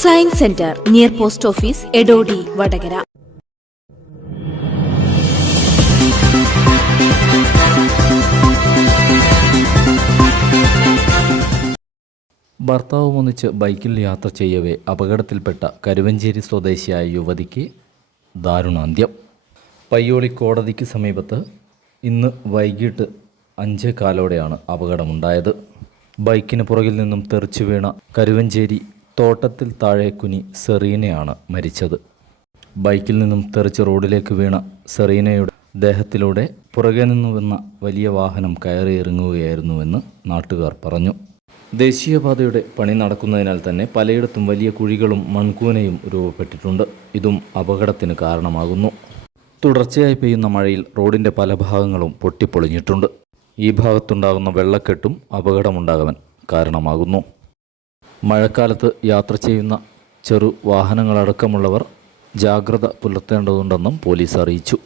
Science centre near post office Edodi Vatakara ഭർത്താവുമൊന്നിച്ച് ബൈക്കിൽ യാത്ര ചെയ്യവേ അപകടത്തിൽപ്പെട്ട കരുവഞ്ചേരി സ്വദേശിയായ യുവതിക്ക് ദാരുണാന്ത്യം. പയ്യോളി കോടതിക്ക് സമീപത്ത് ഇന്ന് വൈകിട്ട് അഞ്ചേ കാലോടെയാണ് അപകടമുണ്ടായത്. ബൈക്കിന് പുറകിൽ നിന്നും തെറിച്ചു വീണ കരുവഞ്ചേരി തോട്ടത്തിൽ താഴേക്കുനി സെറീനയാണ് മരിച്ചത്. ബൈക്കിൽ നിന്നും തെറിച്ച് റോഡിലേക്ക് വീണ സെറീനയുടെ ദേഹത്തിലൂടെ പുറകെ നിന്നു വന്ന വലിയ വാഹനം കയറിയിറങ്ങുകയായിരുന്നുവെന്ന് നാട്ടുകാർ പറഞ്ഞു. ദേശീയപാതയുടെ പണി നടക്കുന്നതിനാൽ തന്നെ പലയിടത്തും വലിയ കുഴികളും മൺകൂനയും രൂപപ്പെട്ടിട്ടുണ്ട്. ഇതും അപകടത്തിന് കാരണമാകുന്നു. തുടർച്ചയായി പെയ്യുന്ന മഴയിൽ റോഡിന്റെ പല ഭാഗങ്ങളും പൊട്ടിപ്പൊളിഞ്ഞിട്ടുണ്ട്. ഈ ഭാഗത്തുണ്ടാകുന്ന വെള്ളക്കെട്ടും അപകടമുണ്ടാകാൻ കാരണമാകുന്നു. മഴക്കാലത്ത് യാത്ര ചെയ്യുന്ന ചെറു വാഹനങ്ങളടക്കമുള്ളവർ ജാഗ്രത പുലർത്തേണ്ടതുണ്ടെന്നും പോലീസ് അറിയിച്ചു.